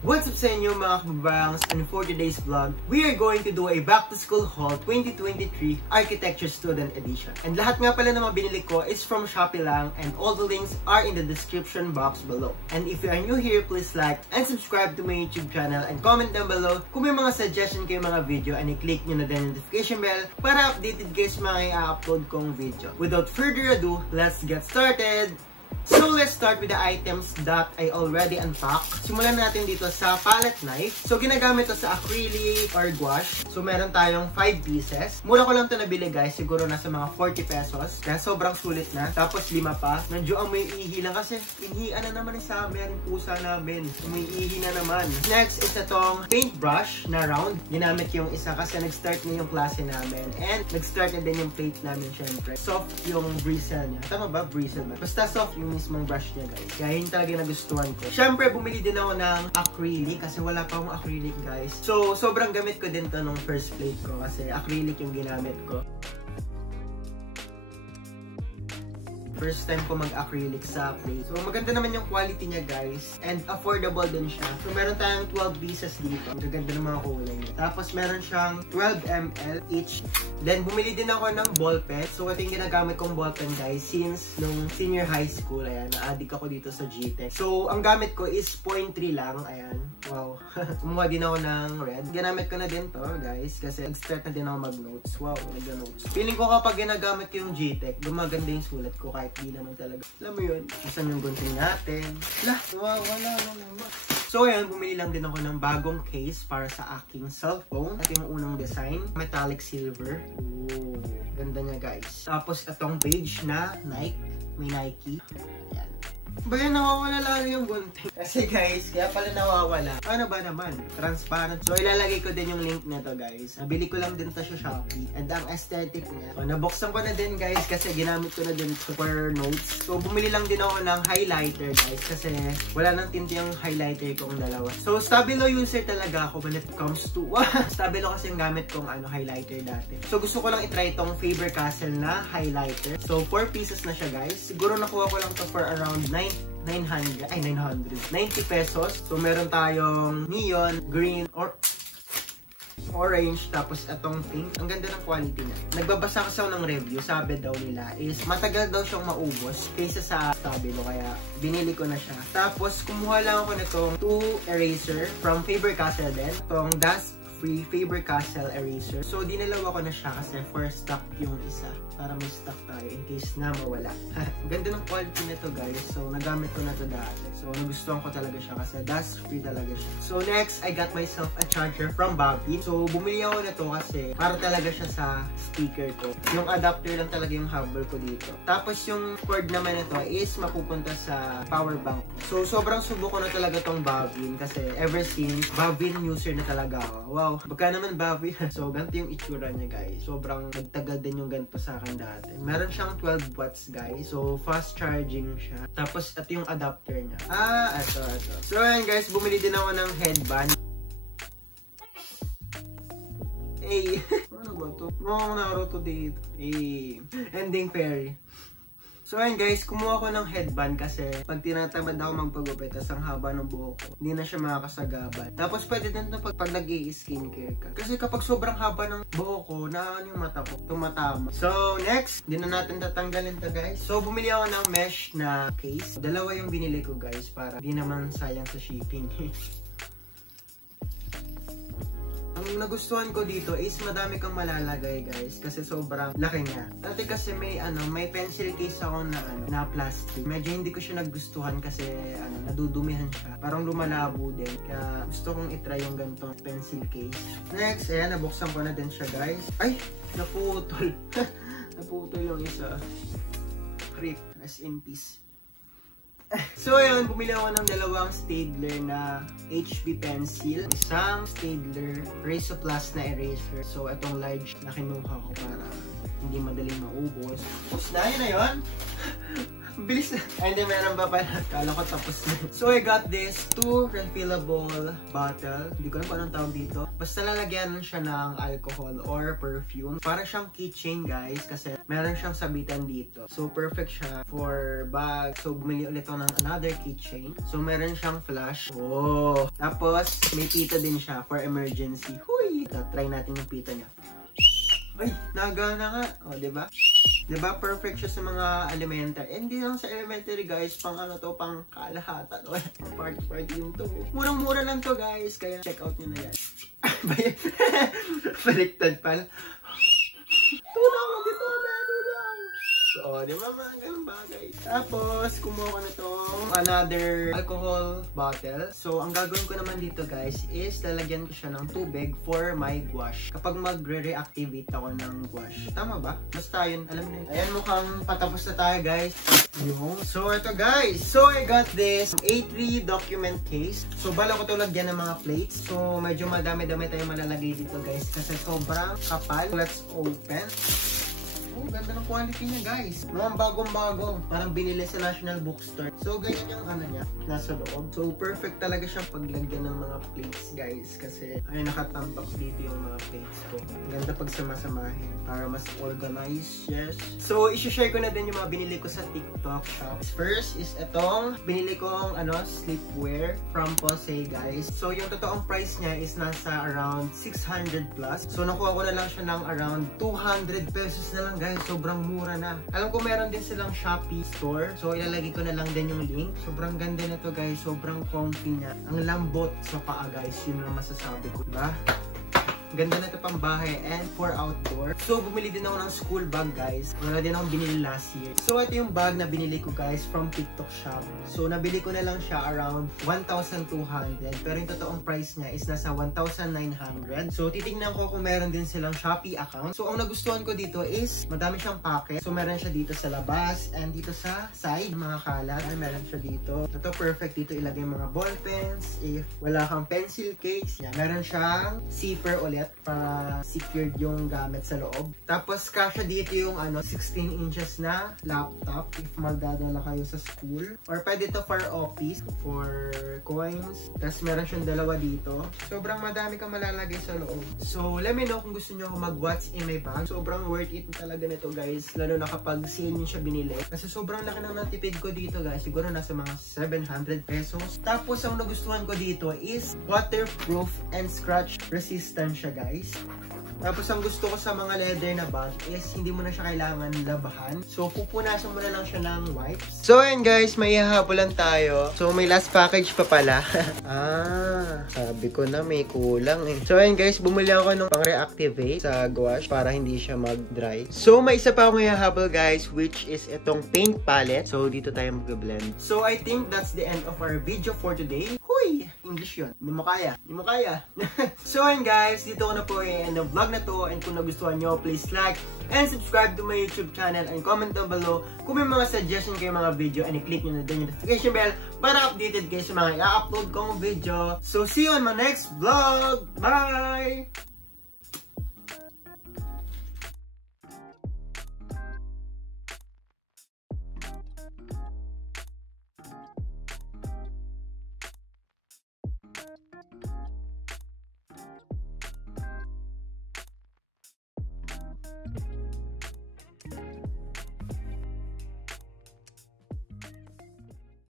What's up sa inyo mga kababangs, and for today's vlog, we are going to do a back to school haul 2023 Architecture Student Edition. And lahat nga pala na mga binili ko is from Shopee lang, and all the links are in the description box below. And if you are new here, please like and subscribe to my YouTube channel and comment down below kung may mga suggestion kayo mga video, and i-click nyo na din yung notification bell para updated kayo sa mga i-upload kong video. Without further ado, let's get started! So let's start with the items that I already unpacked. Simulan natin dito sa palette knife. So ginagamit to sa acrylic or gouache. So meron tayong 5 pieces. Mura ko lang to nabili guys. Siguro nasa mga 40 pesos. Kaya sobrang sulit na. Tapos 5 pa. Medyo amoy ihi lang kasi inhian na naman sa amin yung pusa namin. Amoy ihi na naman. Next is itong paintbrush na round. Ginamit yung isa kasi nag-start na yung klase namin. And nag-start na din yung plate namin syempre. Soft yung bristle niya. Tama ba? Bristle ba? Basta soft yung mismong brush niya guys. Kaya yun talaga nagustuhan ko. Syempre bumili din ako ng acrylic kasi wala pa akong acrylic guys. So sobrang gamit ko din to nung first plate ko kasi acrylic yung ginamit ko. First time ko mag-acrylic sa plate. So maganda naman yung quality niya guys. And affordable din siya. So meron tayong 12 pieces dito. Ang ganda ng mga kulay niya. Tapos meron siyang 12 ml each. Then bumili din ako ng ball pen. So ito yung ginagamit kong ball pen guys. Since nung senior high school. Ayan, na-addict ako dito sa GTech. So ang gamit ko is 0.3 lang. Ayan. Wow. Kumuha din ako ng red. Ginamit ko na din to guys. Kasi nag-start na din ako mag-notes. Wow, nag-notes. Feeling ko kapag ginagamit ko yung GTech, gumaganda yung sulat ko kahit di naman talaga. Alam mo yun? Asan yung gunting natin? Wala naman. So ayun, bumili lang din ako ng bagong case para sa aking cellphone. At yung unang design, metallic silver. Ooh, ganda niya guys. Tapos itong page na Nike. May Nike. Ayan. Bayan, nawawala lang yung gunting. Kasi guys, kaya pala nawawala. Ano ba naman? Transparent. So ilalagay ko din yung link nito guys. Nabili ko lang din to sa Shopee. And ang aesthetic niya. So nabuksan ko na din guys kasi ginamit ko na din for notes. So bumili lang din ako ng highlighter guys. Kasi wala nang tint yung highlighter kong dalawa. So Stabilo user talaga ako when it comes to... Stabilo kasi yung gamit kong highlighter dati. So gusto ko lang itry itong Faber-Castell na highlighter. So 4 pieces na siya guys. Siguro nakuha ko lang to for around 90 pesos. So meron tayong neon, green, or orange, tapos atong pink. Ang ganda ng quality niya. Nagbabasa kasi ako ng review, sabi daw nila is matagal daw siyang maubos kaysa sa Stabilo, kaya binili ko na siya. Tapos kumuha lang ako nitong 2 eraser from Faber-Castell din. Itong dust free Faber-Castell eraser. So dinalawa ko na siya kasi for stock yung isa. Para may stock tayo in case na mawala. Ganda ng quality nito guys. So nagamit ko na to dati. So nagustuhan ko talaga siya kasi dust free talaga siya. So next, I got myself a charger from Bobby. So bumili ako nito kasi para talaga siya sa speaker ko. Yung adapter lang talaga yung habol ko dito. Tapos yung cord naman nito is mapupunta sa power bank. So sobrang subo ko na talaga tong Bobby kasi ever since Bobby user na talaga ako. Wow, baka naman Bobby. So ganito yung itsura niya guys. Sobrang nagtagal din yung ganito sa akin dati. Meron siyang 12 watts guys. So fast charging siya. Tapos ito yung adapter niya. Ito. So ayan guys, bumili din ako ng headband. Hey! Ano ba ito? Naruto dito. Hey! Ending fairy. So ayun guys, kumuha ko ng headband kasi pag tinatamad ako magpagupit tas ang haba ng buhok ko, hindi na siya makakasagabal. Tapos pwede din ito pag nag-i-skincare ka. Kasi kapag sobrang haba ng buhok ko, yung mata ko, tumatama. So next, hindi na natin tatanggalin to guys. So bumili ako ng mesh na case. Dalawa yung binili ko guys para hindi naman sayang sa shipping. Ang nagustuhan ko dito is madami kang malalagay guys kasi sobrang laki niya. Dati kasi may pencil case ako na plastic. Medyo hindi ko siya nagustuhan kasi nadudumihan siya. Parang lumalabo din. Kaya gusto kong itry yung ganitong pencil case. Next, ayan, nabuksan ko na din siya guys. Ay, naputol. Naputol yung isa. Creep, rest in peace. So ayun, bumili ako ng dalawang stapler na HB pencil, isang stapler Razor Plus na eraser. So itong large na kinuha ko para hindi madaling maubos. Tapos na yun. Bilis na. And then meron pa pala. Kala ko tapos na. So I got this 2 refillable bottle. Hindi ko alam kung anong tawag dito. Basta lalagyan lang siya ng alcohol or perfume. Para siyang keychain guys kasi meron siyang sabitan dito. So perfect siya for bag. So bumili ulit ako ng another keychain. So meron siyang flash. Oh! Tapos may pita din siya for emergency. Huy! Try natin yung pita niya. Ay! Nagana nga! O, diba? Diba? Perfect siya sa mga elementary. And hindi lang sa elementary guys, pang ano to, pang kalahatan. O, party yung to. Murang-mura lang to guys, kaya check out nyo na yan. Baliktad pala. Tulang! Dito na! Tulang! So, di ba mga ganun bagay? Tapos, kumuha ko na itong another alcohol bottle. So, ang gagawin ko naman dito guys is lalagyan ko siya ng tubig for my gouache. Kapag magre-reactivate ako ng gouache. Tama ba? Basta yun, alam na yun. Ayan, mukhang patapos na tayo guys. So, ito guys. So, I got this A3 document case. So, bala ko ito lagyan ng mga plates. So, medyo madami-dami tayo malalagay dito guys. Kasi sobrang kapal. Let's open. Oh, ganda ng quality niya guys. Mga bagong-bago. Parang binili sa National Bookstore. So, ganyan yung ano niya. Nasa loob. So, perfect talaga siyang paglagyan ng mga plates guys. Kasi, ay nakatambak dito yung mga plates ko. Ganda pag samasamahin. Para mas organized. Yes. So, isi-share ko na din yung mga binili ko sa TikTok shop. First is itong binili kong sleepwear from Posay guys. So, yung totoong price niya is nasa around 600 plus. So, nakuha ko na lang siya ng around 200 pesos na lang guys. Sobrang mura na. Alam ko meron din silang Shopee store. So, ilalagay ko na lang din yung link. Sobrang ganda na to guys. Sobrang comfy niya. Ang lambot sa paa guys. Yun ang masasabi ko. Diba? Ganda na ito pang bahay and for outdoor. So, bumili din ako ng school bag guys. Wala din akong binili last year. So, ito yung bag na binili ko guys from TikTok shop. So, nabili ko na lang siya around 1,200. Pero yung totoong price niya is nasa 1,900. So, titignan ko kung meron din silang Shopee account. So, ang nagustuhan ko dito is madami siyang pocket. So, meron siya dito sa labas and dito sa side, mga kalat. Ay, meron siya dito. Ito perfect dito ilagay mga ball pens. If wala kang pencil case, yan. Meron siyang zipper ulit para secured yung gamit sa loob. Tapos kasya dito yung 16 inches na laptop if magdadala kayo sa school. Or pwede to for office, for coins. Tapos meron siyang dalawa dito. Sobrang madami kang malalagay sa loob. So let me know kung gusto nyo mag-what's in my bag. Sobrang worth it talaga nito guys. Lalo na kapag sale nyo siya binili. Kasi sobrang laki ng natipid ko dito guys. Siguro nasa mga 700 pesos. Tapos ang nagustuhan ko dito is waterproof and scratch resistant siya guys. Tapos ang gusto ko sa mga leather na bag is hindi mo na siya kailangan labahan. So pupunasan mo na lang siya ng wipes. So ayan guys, may hahapolan tayo. So may last package pa pala. Sabi ko na may kulang eh. So ayan guys, bumili ako ng pang-reactivate sa gouache para hindi siya mag-dry. So may isa pa akong ihahabol guys, which is itong paint palette. So dito tayo mag-blend. So I think that's the end of our video for today. Huy! English yun. Hindi mo kaya. Hindi mo kaya. So ayan guys, dito ko na po i-end ang vlog na to. And kung nagustuhan nyo, please like and subscribe to my YouTube channel and comment down below kung may mga suggestion kayo mga video and i-click nyo na din yung notification bell para updated kayo sa mga i-upload kong video. So see you on my next vlog. Bye!